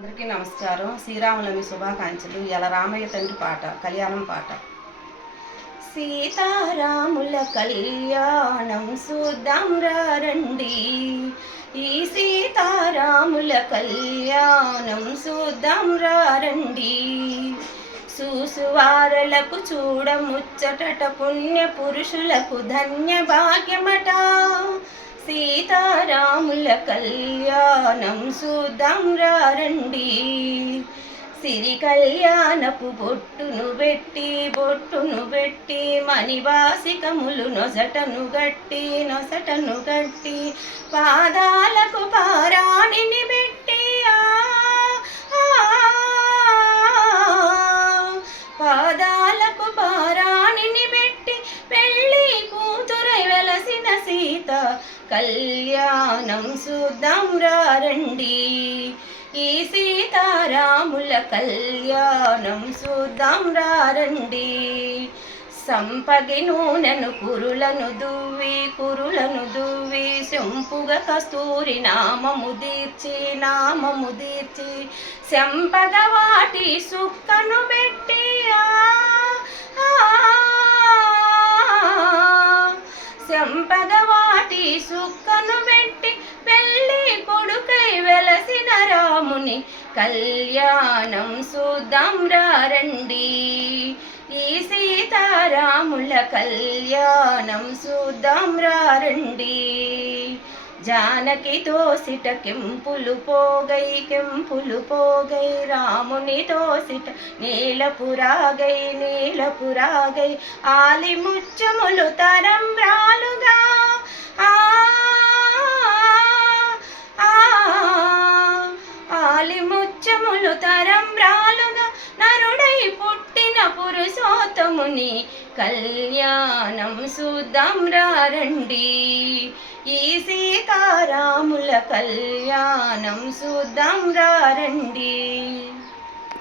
అందరికీ నమస్కారం. శ్రీరామనవమి శుభాకాంక్షలు. ఇలా రామయ్య తండ్రి పాట, కళ్యాణం పాట. సీతారాముల కళ్యాణం చూద్దాం రండి, ఈ సీతారాముల కళ్యాణం చూద్దాం రండి. చూసువారలకు చూడముచ్చటట, పుణ్య పురుషులకు ధన్య భాగ్యమట. సీతారాముల కళ్యాణం చూద్దాం రండి. సిరి కళ్యాణపు బొట్టును పెట్టి మణివాసికములు నొసటను గట్టి పాదాలకు పారాణిని పెట్టి పాదాలకు పారాణిని పెట్టి పెళ్ళి కూతురై వెలసిన సీత కళ్యాణం చూద్దాం రండి, ఈ సీతారాముల కళ్యాణం చూద్దాం రండి. సంపగి నూనెను కురులను దువ్వి శంపుగ కస్తూరి నామము దీర్చి శంపగ వాటి సుక్కను పెట్టి శంపగ వాటి సుక్కను పెట్టి పెళ్ళి కొడుకై వెలసిన రాముని కళ్యాణం చూద్దాం రండి, ఈ సీతారాముల కళ్యాణం చూద్దాం రండి. జానకి తోసిట కెంపులు పోగై రాముని తోసిట నీలపురాగై ఆలి ముచ్చములు తరంబ్రాలుగా ఆలి ముచ్చములు తరంబ్రాలుగా నరుడై పుట్టిన పురుషోత్తముని కళ్యాణం చూద్దాం రండి, ఈ సీతారాముల కళ్యాణం చూద్దాం రండి.